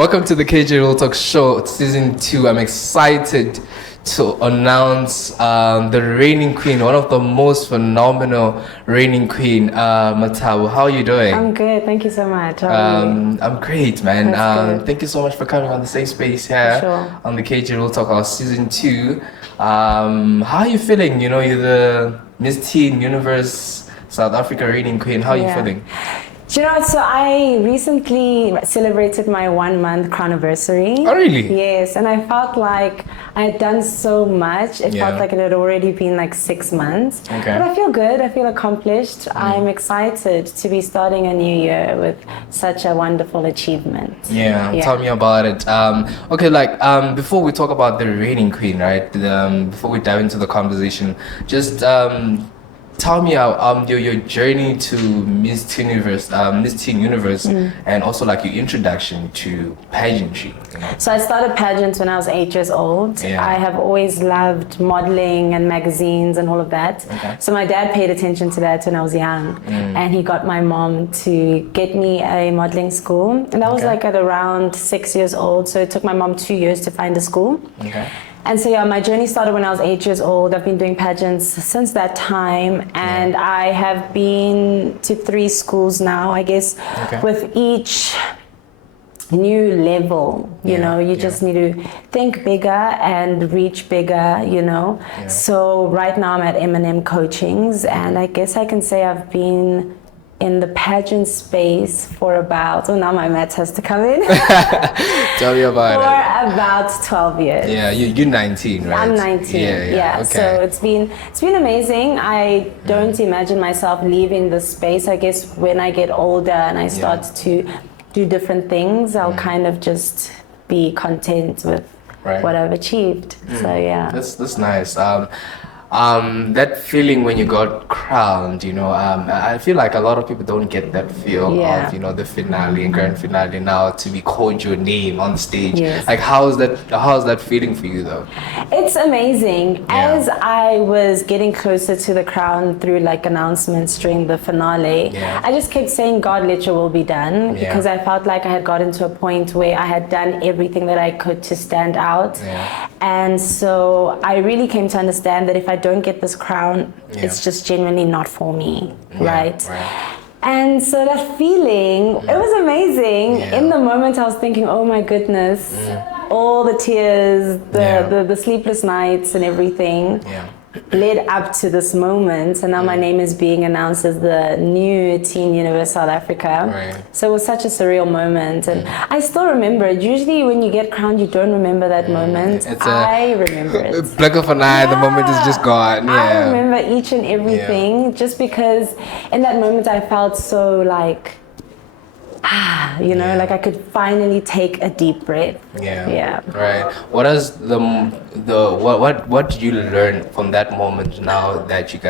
Welcome to the KJ Real Talk Show, Season 2. I'm excited to announce the reigning queen, one of the most phenomenal reigning queen, Mathabo. How are you doing? I'm good, thank you so much. How are you? I'm great, man. That's good. Thank you so much for coming on the safe space here Sure. on the KJ Real Talk, our Season 2. How are you feeling? You know, you're the Miss Teen Universe South Africa reigning queen. How are you feeling? Do you know, so I recently celebrated my 1 month crown anniversary. Oh, really? Yes, and I felt like I had done so much. It felt like it had already been like 6 months. Okay. But I feel good, I feel accomplished. I'm excited to be starting a new year with such a wonderful achievement. Yeah, tell me about it. Before we talk about the reigning queen, right? Before we dive into the conversation, just tell me your journey to Miss Teen Universe, and also like your introduction to pageantry. You know? So I started pageants when I was 8 years old. Yeah. I have always loved modeling and magazines and all of that. Okay. So my dad paid attention to that when I was young, and he got my mom to get me a modeling school, and that was like at around 6 years old. So it took my mom 2 years to find a school. Okay. And so my journey started when I was 8 years old. I've been doing pageants since that time, and I have been to 3 schools now, I guess. Okay. With each new level, you know, you just need to think bigger and reach bigger, you know. So right now I'm at M&M Coachings, and I guess I can say I've been in the pageant space for about, now my maths has to come in. Tell me about for about 12 years. Yeah, you're 19, right? I'm 19. Yeah. Okay. So it's been amazing. I don't imagine myself leaving the space. I guess when I get older and I start to do different things, I'll kind of just be content with what I've achieved. So yeah. That's nice. That feeling when you got crowned, you know, I feel like a lot of people don't get that feel of, you know, the finale and grand finale now to be called your name on stage. Yes. Like, how's that feeling for you though? It's amazing. As I was getting closer to the crown through like announcements during the finale, I just kept saying, God, let your will be done, because I felt like I had gotten to a point where I had done everything that I could to stand out. And so I really came to understand that if I don't get this crown, it's just genuinely not for me, right? And so that feeling, it was amazing. In the moment I was thinking, oh my goodness, all the tears, the sleepless nights and everything led up to this moment, and now my name is being announced as the new Teen Universe South Africa. So it was such a surreal moment, and I still remember it. Usually when you get crowned, you don't remember that moment. I remember it. Blink of an eye, the moment is just gone. I remember each and everything, just because in that moment I felt so like, you know, like I could finally take a deep breath. Right. What is what did you learn from that moment now that you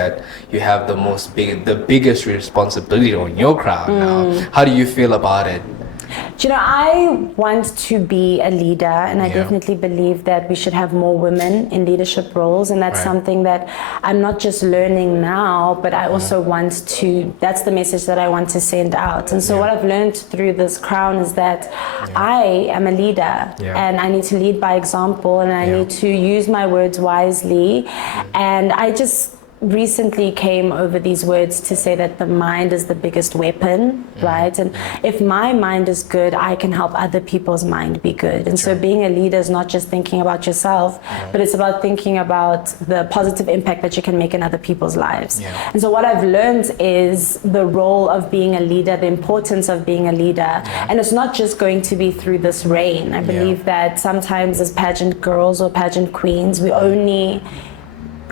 have the biggest responsibility on your crown now? How do you feel about it? Do you know, I want to be a leader, and I definitely believe that we should have more women in leadership roles, and that's something that I'm not just learning now, but I also want to, that's the message that I want to send out. And so what I've learned through this crown is that I am a leader, and I need to lead by example, and I need to use my words wisely, and I just recently came over these words to say that the mind is the biggest weapon, right? And if my mind is good, I can help other people's mind be good. And so being a leader is not just thinking about yourself, but it's about thinking about the positive impact that you can make in other people's lives. And so what I've learned is the role of being a leader, the importance of being a leader. And it's not just going to be through this reign. I believe that sometimes as pageant girls or pageant queens, we only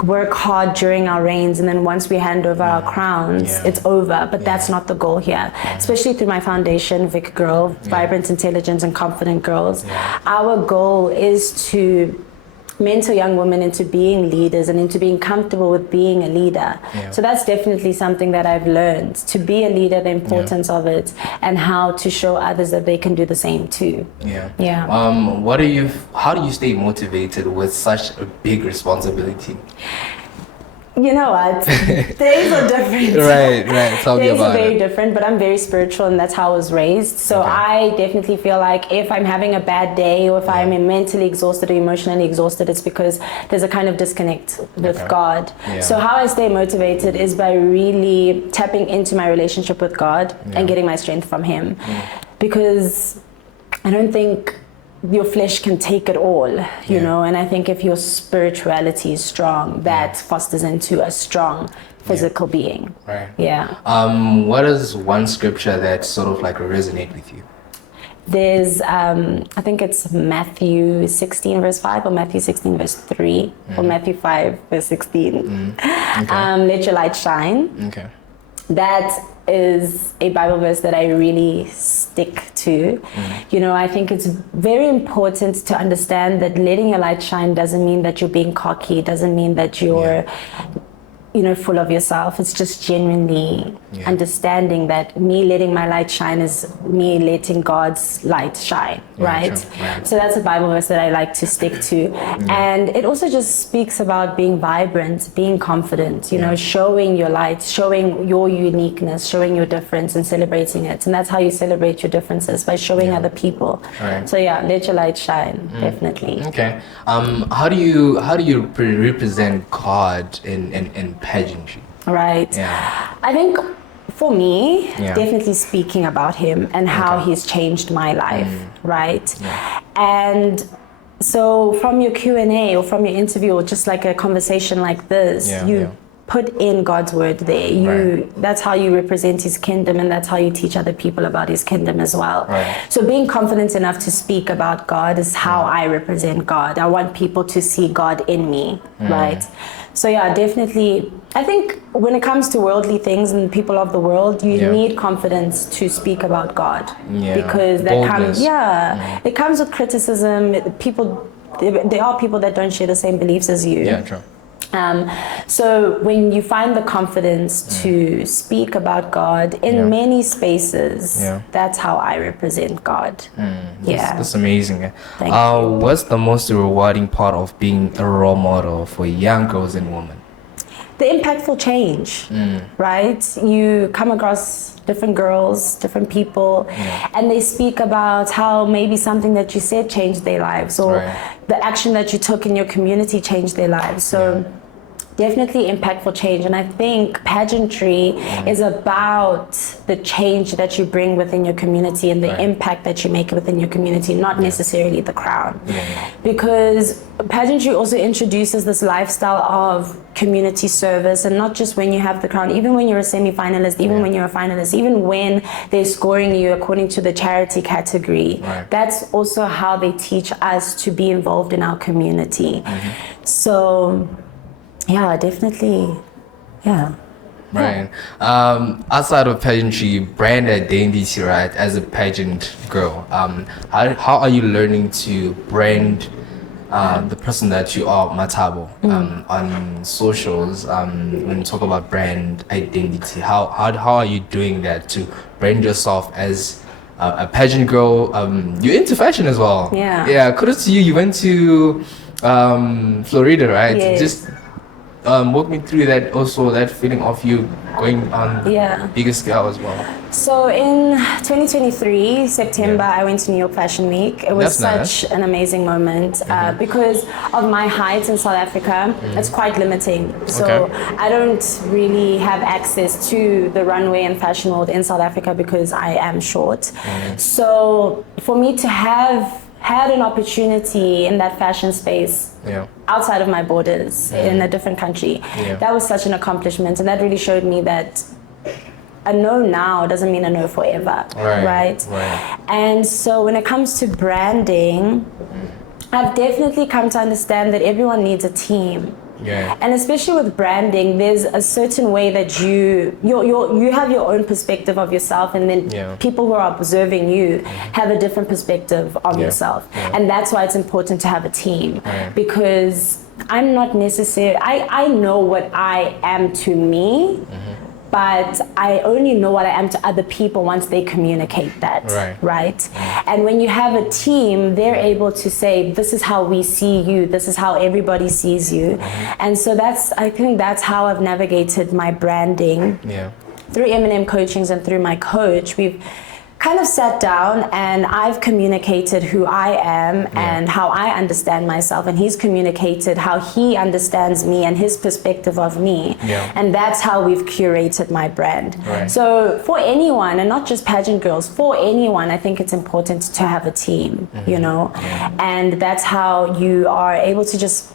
work hard during our reigns, and then once we hand over our crowns, it's over. But that's not the goal here, especially through my foundation, VIC GIRL, Vibrant, Intelligent and Confident Girls. Our goal is to mentor young women into being leaders and into being comfortable with being a leader. So that's definitely something that I've learned, to be a leader, the importance of it, and how to show others that they can do the same too. How do you stay motivated with such a big responsibility? You know what? Days are different. Right. Tell me Days about are very it. different, but I'm very spiritual, and that's how I was raised. So Okay. I definitely feel like if I'm having a bad day, or if I'm mentally exhausted or emotionally exhausted, it's because there's a kind of disconnect with God. Yeah. So how I stay motivated is by really tapping into my relationship with God and getting my strength from Him. Because I don't think your flesh can take it all, you know, and I think if your spirituality is strong, that fosters into a strong physical being. Right. Yeah. What is one scripture that sort of like resonate with you? There's, I think it's Matthew 16 verse 5 or Matthew 16 verse 3 or Matthew 5 verse 16. Let your light shine. Okay. That is a Bible verse that I really stick to. You know, I think it's very important to understand that letting your light shine doesn't mean that you're being cocky, doesn't mean that you're you know, full of yourself. It's just genuinely understanding that me letting my light shine is me letting God's light shine, right? So that's a Bible verse that I like to stick to. And it also just speaks about being vibrant, being confident, you know, showing your light, showing your uniqueness, showing your difference and celebrating it. And that's how you celebrate your differences, by showing other people. So yeah, let your light shine, definitely. Okay. How do you represent God in pageantry? Right. Yeah. I think for me, definitely speaking about him and how he's changed my life, right? And so from your Q&A or from your interview or just like a conversation like this, you put in God's word there. That's how you represent his kingdom, and that's how you teach other people about his kingdom as well. So being confident enough to speak about God is how I represent God. I want people to see God in me, right? So yeah, definitely. I think when it comes to worldly things and people of the world, you need confidence to speak about God, because that comes, it comes with criticism. There are people that don't share the same beliefs as you. Yeah, true. So when you find the confidence to speak about God in many spaces, that's how I represent God. That's amazing. Thank you. What's the most rewarding part of being a role model for young girls and women? The impactful change, right? You come across different girls, different people, and they speak about how maybe something that you said changed their lives, or the action that you took in your community changed their lives. So definitely impactful change. And I think pageantry is about the change that you bring within your community and the impact that you make within your community, not necessarily the crown. Because pageantry also introduces this lifestyle of community service, and not just when you have the crown, even when you're a semi-finalist, even when you're a finalist, even when they're scoring you according to the charity category. That's also how they teach us to be involved in our community. So yeah, definitely. Yeah. Right. Outside of pageantry, brand identity, right? As a pageant girl, how are you learning to brand the person that you are, Mathabo, on socials? When you talk about brand identity, how are you doing that to brand yourself as a pageant girl? You're into fashion as well. Yeah. Kudos to you. You went to Florida, right? Yes. Just walk me through that, also that feeling of you going on bigger scale as well. So in 2023 September, I went to New York Fashion Week. It was such an amazing moment because of my height in South Africa. It's quite limiting, so I don't really have access to the runway and fashion world in South Africa because I am short. So for me to have had an opportunity in that fashion space outside of my borders in a different country, that was such an accomplishment, and that really showed me that a no now doesn't mean a no forever, right? And so when it comes to branding, I've definitely come to understand that everyone needs a team. And especially with branding, there's a certain way that you have your own perspective of yourself, and then people who are observing you have a different perspective of yourself. And that's why it's important to have a team, because I'm not necessarily, I know what I am to me, but I only know what I am to other people once they communicate that, right? And when you have a team, they're able to say, this is how we see you, this is how everybody sees you. And so I think that's how I've navigated my branding. Through M&M coachings and through my coach, we've kind of sat down and I've communicated who I am and how I understand myself, and he's communicated how he understands me and his perspective of me, and that's how we've curated my brand. So for anyone, and not just pageant girls, for anyone, I think it's important to have a team, you know, and that's how you are able to just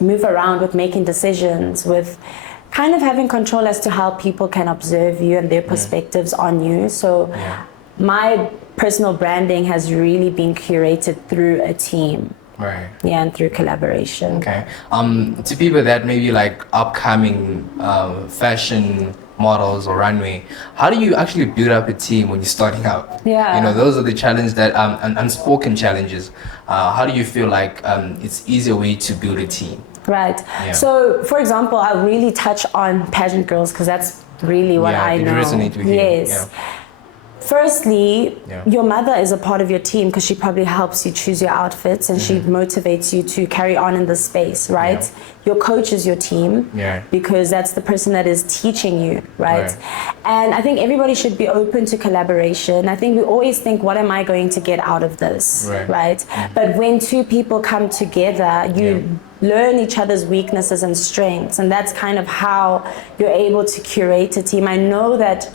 move around with making decisions, with kind of having control as to how people can observe you and their perspectives on you. So my personal branding has really been curated through a team. And through collaboration. To people that maybe like upcoming fashion models or runway, how do you actually build up a team when you're starting out? You know, those are the challenges that unspoken challenges. How do you feel like it's easier way to build a team? So for example, I'll really touch on pageant girls because that's really what I know. Resonate with you. Firstly, your mother is a part of your team because she probably helps you choose your outfits and she motivates you to carry on in this space, right? Your coach is your team because that's the person that is teaching you, right? And I think everybody should be open to collaboration. I think we always think, what am I going to get out of this, right? But when two people come together, you learn each other's weaknesses and strengths, and that's kind of how you're able to curate a team. I know that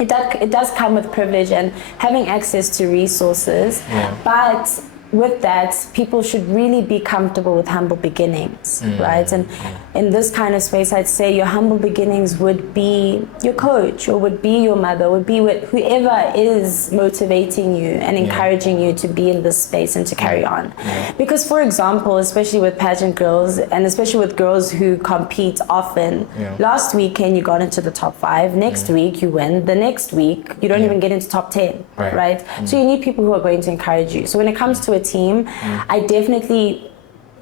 it does come with privilege and having access to resources, but with that, people should really be comfortable with humble beginnings, right? And in this kind of space, I'd say your humble beginnings would be your coach, or would be your mother, would be whoever is motivating you and encouraging you to be in this space and to carry on. Because, for example, especially with pageant girls, and especially with girls who compete often, last weekend you got into the top 5, next week you win, the next week you don't even get into top 10, right? So you need people who are going to encourage you. So when it comes to a team, I definitely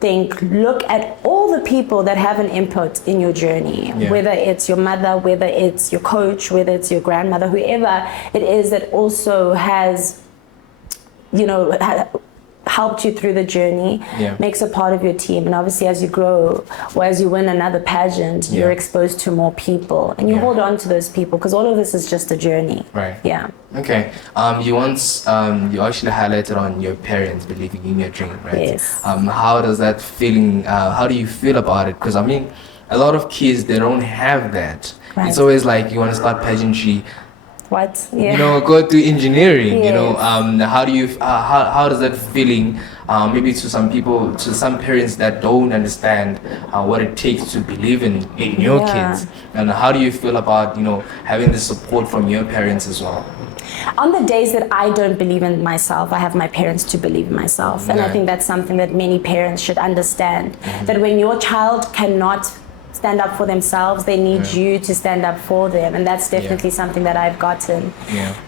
think, look at all the people that have an input in your journey, whether it's your mother, whether it's your coach, whether it's your grandmother, whoever it is that also has, you know, helped you through the journey, makes a part of your team. And obviously as you grow, or as you win another pageant, you're exposed to more people, and you hold on to those people, because all of this is just a journey. Okay. You once you actually highlighted on your parents believing in your dream, right? How does that feeling, how do you feel about it? Because I mean, a lot of kids, they don't have that. It's always like, you want to start pageantry, you know, go to engineering, you know. How do you how does that feeling maybe to some people, to some parents that don't understand what it takes to believe in your kids, and how do you feel about, you know, having the support from your parents as well? On the days that I don't believe in myself, I have my parents to believe in myself, and I think that's something that many parents should understand, that when your child cannot stand up for themselves, they need you to stand up for them, and that's definitely something that I've gotten.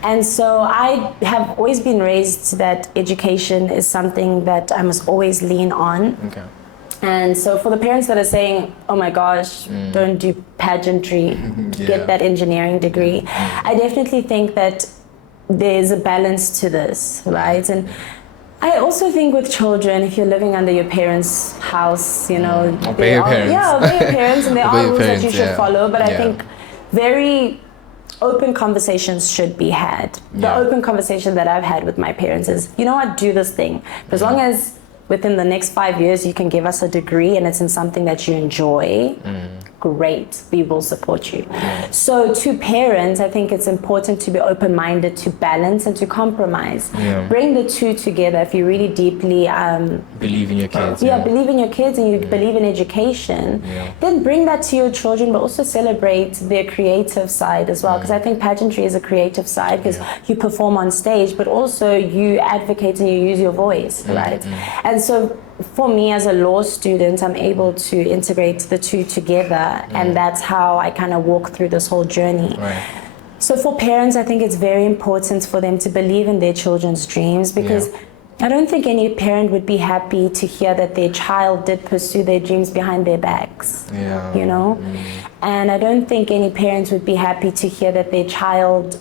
And so I have always been raised that education is something that I must always lean on. And so for the parents that are saying, oh my gosh, don't do pageantry, get that engineering degree, I definitely think that there's a balance to this, right? And I also think with children, if you're living under your parents' house, you know, obey your parents, and there are rules that you should follow. But I think very open conversations should be had. The open conversation that I've had with my parents is, you know what, do this thing. As long as within the next 5 years you can give us a degree and it's in something that you enjoy, great, we will support you. So to parents, I think it's important to be open-minded, to balance and to compromise. Bring the two together. If you really deeply believe in your kids, believe in your kids, and you believe in education, then bring that to your children, but also celebrate their creative side as well, because I think pageantry is a creative side, because you perform on stage, but also you advocate and you use your voice, right? And so for me as a law student, I'm able to integrate the two together, and that's how I kind of walk through this whole journey. So for parents, I think it's very important for them to believe in their children's dreams, because I don't think any parent would be happy to hear that their child did pursue their dreams behind their backs. Yeah. You know? And I don't think any parents would be happy to hear that their child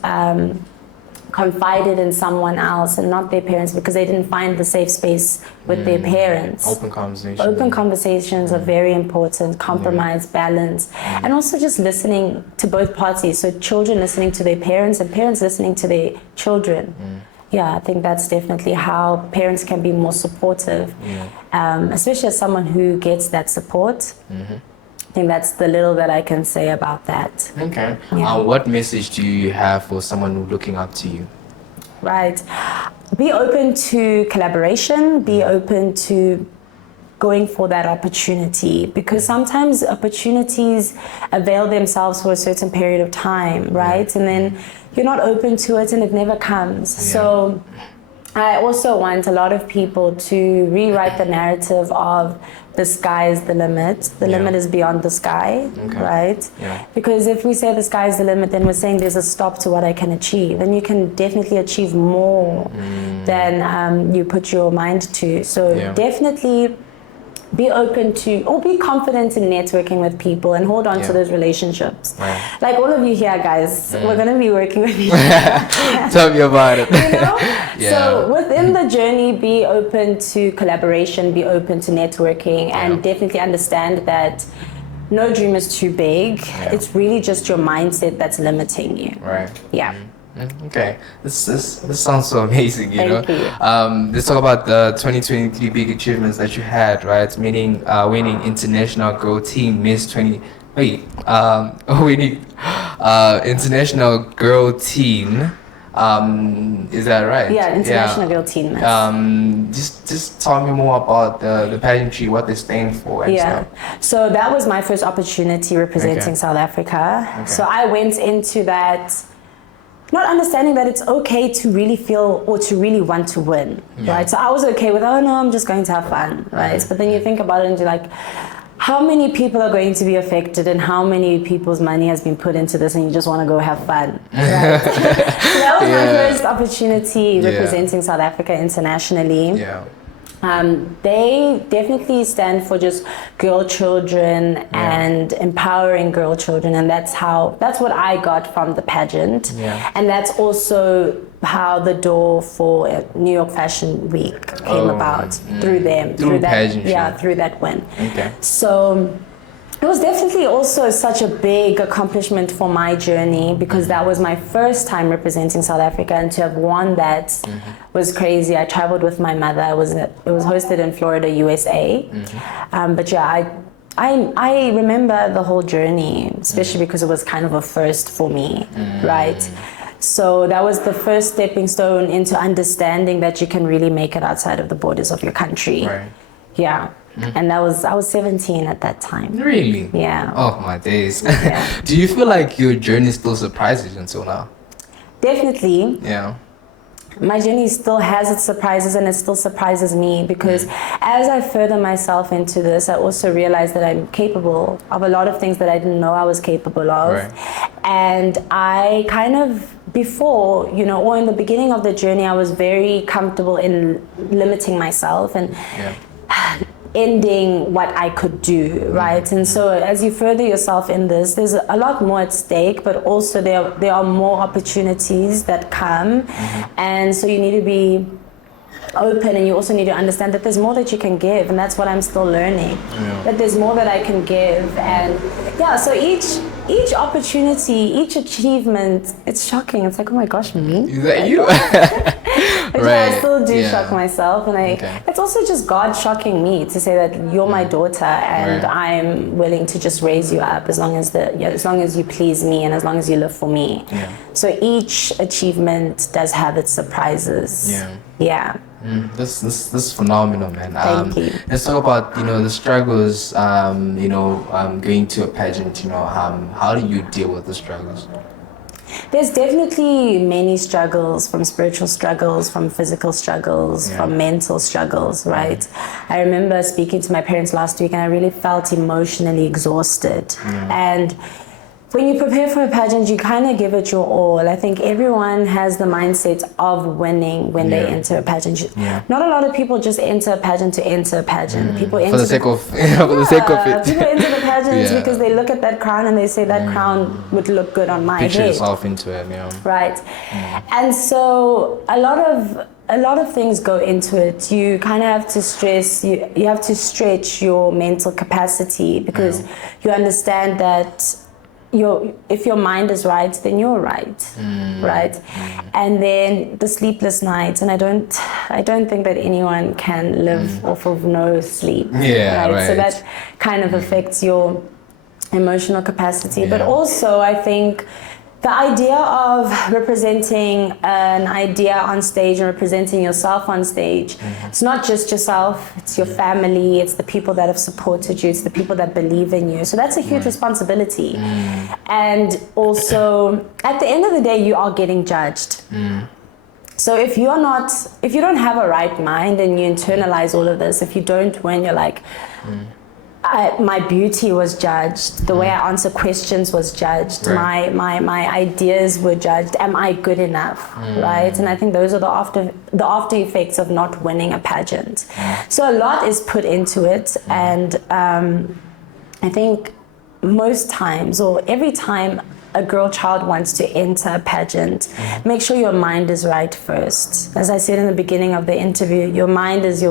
confided in someone else and not their parents because they didn't find the safe space with their parents. Open conversations. Open conversations are very important, compromise, balance, and also just listening to both parties. So children listening to their parents and parents listening to their children. Yeah, I think that's definitely how parents can be more supportive, especially as someone who gets that support. I think that's the little that I can say about that. Okay. Yeah. What message do you have for someone looking up to you? Right. Be open to collaboration, be open to going for that opportunity, because sometimes opportunities avail themselves for a certain period of time, right? And then you're not open to it and it never comes. So I also want a lot of people to rewrite the narrative of the sky is the limit. The limit is beyond the sky, right? Because if we say the sky is the limit, then we're saying there's a stop to what I can achieve. And you can definitely achieve more than you put your mind to. So definitely be open to, or be confident in networking with people and hold on to those relationships. Like all of you here, guys, we're going to be working with you. Tell me about it. You know? So within the journey, be open to collaboration, be open to networking, and definitely understand that no dream is too big. It's really just your mindset that's limiting you. Yeah. Okay, this sounds so amazing, you know. Thank you. Let's talk about the 2023 big achievements that you had, right? Meaning winning international girl team Miss 20. Winning international girl teen. Is that right? Yeah, international girl teen Miss. Just tell me more about the pageantry, what they stand for and stuff. So that was my first opportunity representing South Africa. So I went into that not understanding that it's okay to really feel or to really want to win, right? So I was okay with, oh no, I'm just going to have fun, right? But then you think about it and you're like, how many people are going to be affected and how many people's money has been put into this and you just want to go have fun, right? So that was my first opportunity representing South Africa internationally. They definitely stand for just girl children and empowering girl children, and that's what I got from the pageant. And that's also how the door for New York Fashion Week came about through them, through that pageant, through that win. So it was definitely also such a big accomplishment for my journey, because that was my first time representing South Africa, and to have won that was crazy. I traveled with my mother. It was hosted in Florida, USA. But yeah, I remember the whole journey, especially because it was kind of a first for me, right? So that was the first stepping stone into understanding that you can really make it outside of the borders of your country. Yeah. And I was 17 at that time. Really? Yeah. Oh my days. Do you feel like your journey still surprises you until now? Definitely. Yeah. My journey still has its surprises, and it still surprises me, because as I further myself into this, I also realized that I'm capable of a lot of things that I didn't know I was capable of. And I kind of, before, you know, or in the beginning of the journey, I was very comfortable in limiting myself and ending what I could do, right? And so as you further yourself in this, there's a lot more at stake, but also there are more opportunities that come. And so you need to be open, and you also need to understand that there's more that you can give, and that's what I'm still learning. That there's more that I can give. And so each opportunity, each achievement, it's shocking. It's like, oh my gosh, me? Is that you? But I still do shock myself, and it's also just God shocking me to say that you're my daughter, and I'm willing to just raise you up as long as you please me and as long as you live for me. So each achievement does have its surprises. This is phenomenal, man. Thank you. Let's talk about the struggles. Going to a pageant. How do you deal with the struggles? There's definitely many struggles, from spiritual struggles, from physical struggles, from mental struggles, right? I remember speaking to my parents last week, and I really felt emotionally exhausted. And when you prepare for a pageant, you kind of give it your all. I think everyone has the mindset of winning when they enter a pageant. Not a lot of people just enter a pageant to enter a pageant. People enter for the sake of for the sake of it. People enter the pageants because they look at that crown and they say that crown would look good on my head. Picture yourself into it, Right. And so a lot of things go into it. You kind of have to stress, you have to stretch your mental capacity because you understand that if your mind is right, then you're right, right? And then the sleepless nights, and I don't think that anyone can live off of no sleep. Right? So that kind of affects your emotional capacity. But also, I think the idea of representing an idea on stage and representing yourself on stage, it's not just yourself, it's your family, it's the people that have supported you, it's the people that believe in you. So that's a huge responsibility. And also, at the end of the day, you are getting judged. So if you don't have a right mind and you internalize all of this, if you don't win, you're like, my beauty was judged, the way I answer questions was judged, my ideas were judged, am I good enough, right? And I think those are the after effects of not winning a pageant. So a lot is put into it, and I think most times, or every time a girl child wants to enter a pageant, make sure your mind is right first. As I said in the beginning of the interview, your mind is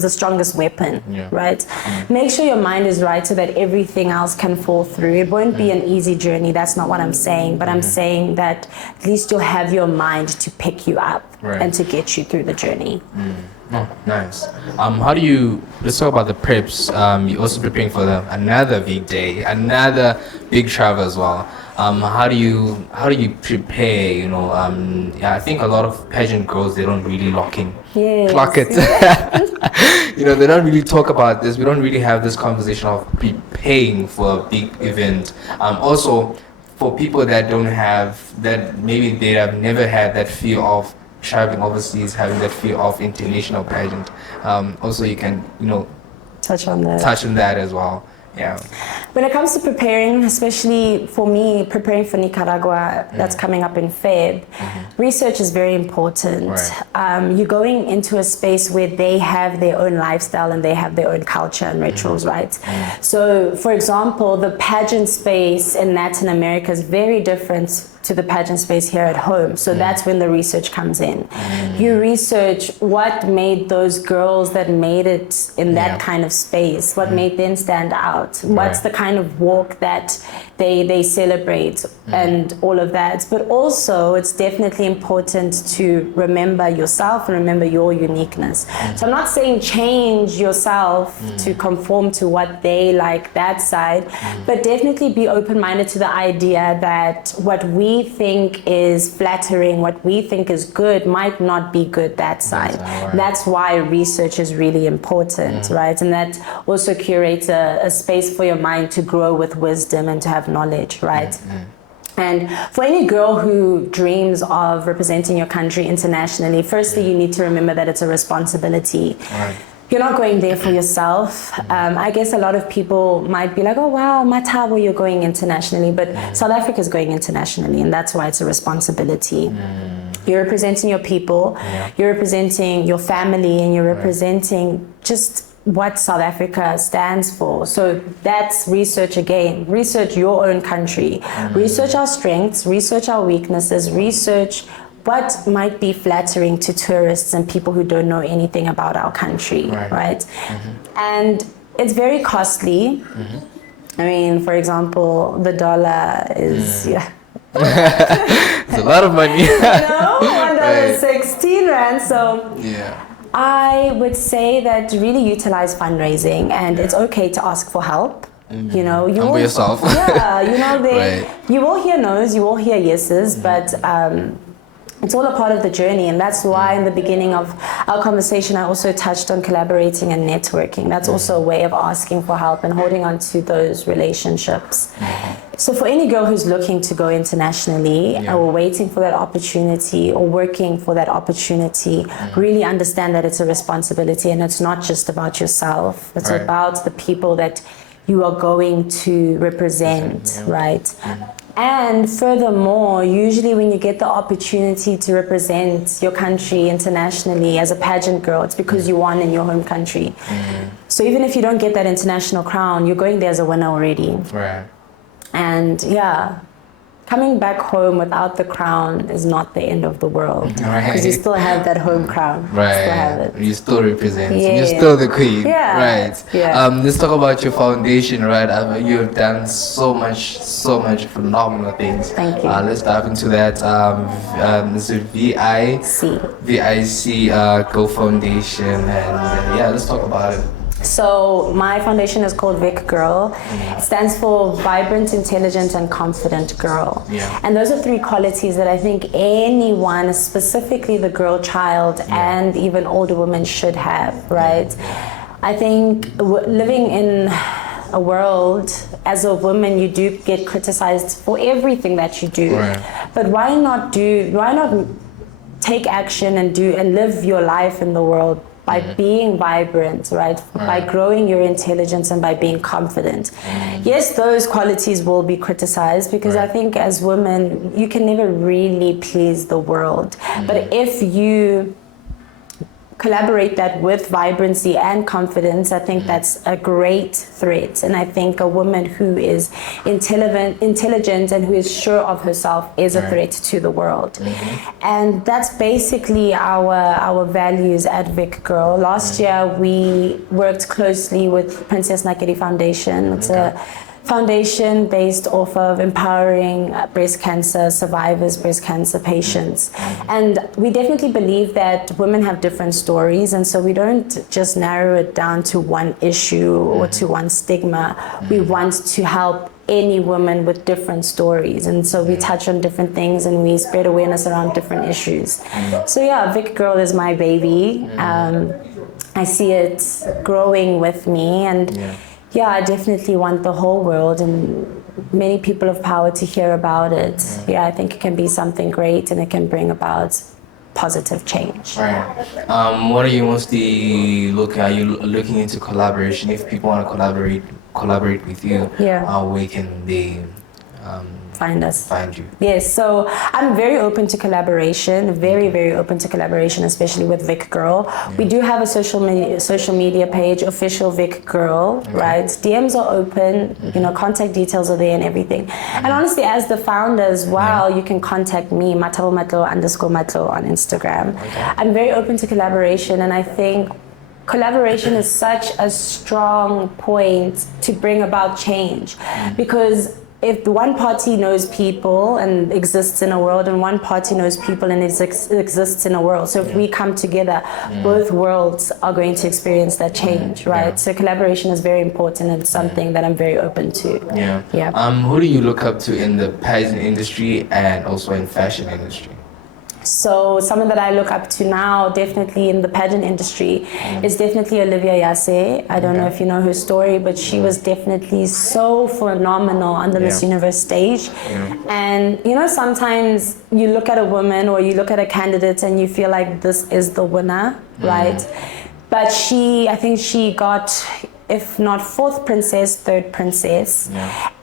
the strongest weapon, right? Make sure your mind is right so that everything else can fall through. It won't be an easy journey, that's not what I'm saying, but I'm saying that at least you'll have your mind to pick you up and to get you through the journey. Oh, nice. Let's talk about the preps. You're also preparing for another big day, another big travel as well. How do you prepare? I think a lot of pageant girls, they don't really clock it. They don't really talk about this. We don't really have this conversation of preparing for a big event. Also, for people that don't have that, maybe they have never had that fear of traveling overseas, having that fear of international pageant. Also, you can touch on that as well. When it comes to preparing, especially for me, preparing for Nicaragua, that's coming up in Feb, research is very important. You're going into a space where they have their own lifestyle and they have their own culture and rituals, right? So, for example, the pageant space in Latin America is very different to the pageant space here at home. So that's when the research comes in. You research what made those girls that made it in that kind of space, what made them stand out, what's the kind of walk that they celebrate and all of that. But also it's definitely important to remember yourself and remember your uniqueness. So I'm not saying change yourself to conform to what they like that side, but definitely be open-minded to the idea that what we think is flattering, what we think is good might not be good that side. That's why research is really important, right? And that also curates a space for your mind to grow with wisdom and to have knowledge, right? And for any girl who dreams of representing your country internationally, firstly, you need to remember that it's a responsibility. You're not going there for yourself. I guess a lot of people might be like, oh wow, Mathabo, you're going internationally, but South Africa is going internationally, and that's why it's a responsibility. You're representing your people, you're representing your family, and you're representing just what South Africa stands for. So that's research again. Research your own country. Research our strengths, research our weaknesses, research what might be flattering to tourists and people who don't know anything about our country, right? And it's very costly. I mean, for example, the dollar is, it's a lot of money. $1 is 16 rand, so I would say that really utilize fundraising, and it's okay to ask for help. You humble yourself. You will hear no's, you will hear yeses, but it's all a part of the journey, and that's why in the beginning of our conversation I also touched on collaborating and networking. That's also a way of asking for help and holding on to those relationships. So for any girl who's looking to go internationally or waiting for that opportunity or working for that opportunity, really understand that it's a responsibility and it's not just about yourself. It's about the people that you are going to represent, Yeah. right? And furthermore, usually when you get the opportunity to represent your country internationally as a pageant girl, it's because you won in your home country. So even if you don't get that international crown, you're going there as a winner already. Right. And yeah, coming back home without the crown is not the end of the world. Because you still have that home crown. Right. You still have it. You still represent. Yeah. You're still the queen. Yeah. Right. Yeah. Let's talk about your foundation, right? You've done so much phenomenal things. Thank you. Let's dive into that. It's a VIC Girl Foundation, and yeah, let's talk about it. So my foundation is called VIC GIRL. It stands for Vibrant, Intelligent, and Confident Girl. Yeah. And those are three qualities that I think anyone, specifically the girl child and even older women, should have, right? I think living in a world as a woman, you do get criticized for everything that you do. Right. But why not take action and live your life in the world by being vibrant, right? By growing your intelligence and by being confident. Yes, those qualities will be criticized because I think as women, you can never really please the world. But if you collaborate that with vibrancy and confidence, I think that's a great threat. And I think a woman who is intelligent and who is sure of herself is a threat to the world. And that's basically our values at VIC GIRL. Last year, we worked closely with Princess Nakedi Foundation. It's a foundation based off of empowering breast cancer survivors, breast cancer patients. And we definitely believe that women have different stories, and so we don't just narrow it down to one issue or to one stigma. We want to help any woman with different stories, and so we touch on different things and we spread awareness around different issues. So yeah, VIC GIRL is my baby. I see it growing with me, and yeah, I definitely want the whole world and many people of power to hear about it. Yeah, I think it can be something great and it can bring about positive change. Right. What are you mostly looking? Are you looking into collaboration? If people want to collaborate with you, where can they find you? Yes, so I'm very open to collaboration, very open to collaboration, especially with VIC GIRL. We do have a social media page, official VIC GIRL, right? DMs are open, contact details are there and everything. And honestly, as the founder as well, you can contact me, Mathabo Matlou on Instagram. I'm very open to collaboration, and I think collaboration is such a strong point to bring about change, because if one party knows people and exists in a world, and one party knows people and exists in a world, so if we come together, both worlds are going to experience that change, right? So collaboration is very important, and it's something that I'm very open to. Who do you look up to in the pageant industry and also in fashion industry? So someone that I look up to now, definitely in the pageant industry, is definitely Olivia Yase. I don't know if you know her story, but she was definitely so phenomenal on the Miss Universe stage. And sometimes you look at a woman or you look at a candidate and you feel like this is the winner, right? But I think she got, if not fourth princess, third princess.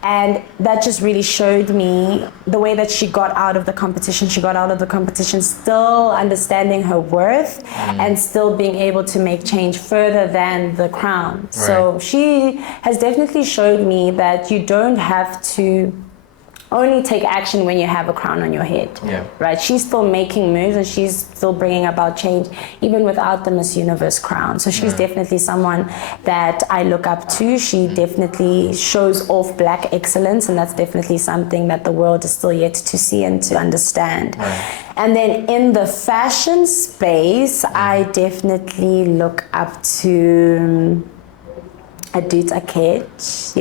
And that just really showed me the way that she got out of the competition. She got out of the competition still understanding her worth and still being able to make change further than the crown. So she has definitely showed me that you don't have to only take action when you have a crown on your head, right? She's still making moves and she's still bringing about change even without the Miss Universe crown. So she's definitely someone that I look up to. She definitely shows off Black excellence, and that's definitely something that the world is still yet to see and to understand. And then in the fashion space, I definitely look up to Adita Ketch,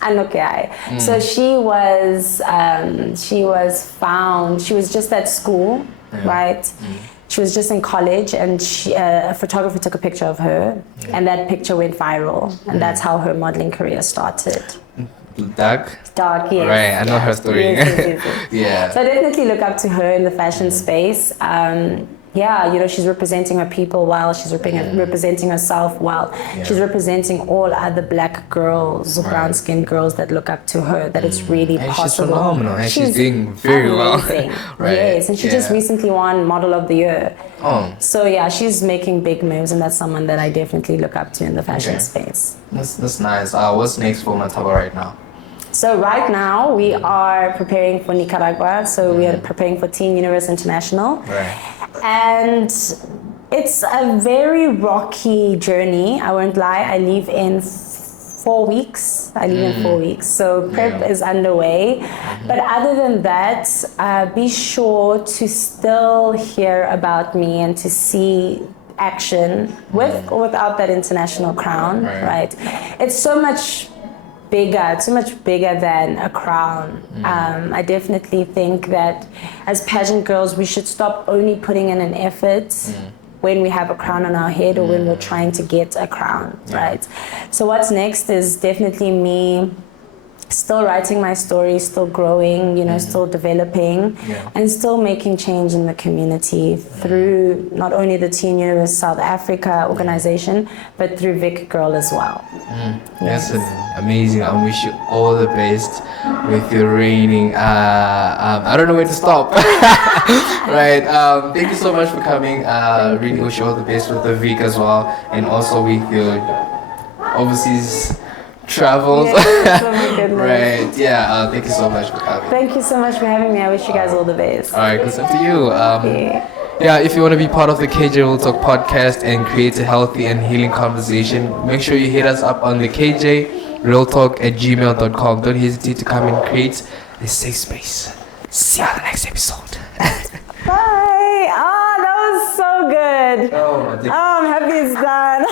Anokiai. So she was just at school, right? She was just in college, and a photographer took a picture of her, and that picture went viral, and that's how her modeling career started. Dark, yes. Right, I know her story. Yes. So I definitely look up to her in the fashion space. she's representing her people well, she's representing herself well, she's representing all other black girls, brown-skinned girls that look up to her, that it's really and possible. She's phenomenal, and she's doing very amazing. well. Right. Yes, and she just recently won Model of the Year. So yeah, she's making big moves, and that's someone that I definitely look up to in the fashion space. That's nice. What's next for Mathabo right now? So right now we are preparing for Nicaragua. So we are preparing for Teen Universe International. Right. And it's a very rocky journey. I won't lie. I leave in 4 weeks. So prep is underway. But other than that, be sure to still hear about me and to see action with or without that international crown, right? It's so much bigger than a crown. I definitely think that as pageant girls, we should stop only putting in an effort when we have a crown on our head or when we're trying to get a crown, right? So what's next is definitely me still writing my story, still growing, still developing, and still making change in the community through not only the Teen Universe South Africa organization, but through VIC GIRL as well. That's amazing. I wish you all the best with your reigning. I don't know where to stop. Right. Thank you so much for coming. Really wish you all the best with the VIC as well, and also with your overseas travels. Oh my goodness. Right. Yeah. Thank you so much for coming. Thank you so much for having me. I wish you guys all the best. All right. Good to you. Yeah, if you want to be part of the KJ Real Talk podcast and create a healthy and healing conversation, make sure you hit us up on the kjrealtalk@gmail.com. Don't hesitate to come and create a safe space. See you on the next episode. Bye. That was so good. Oh, I'm happy it's done.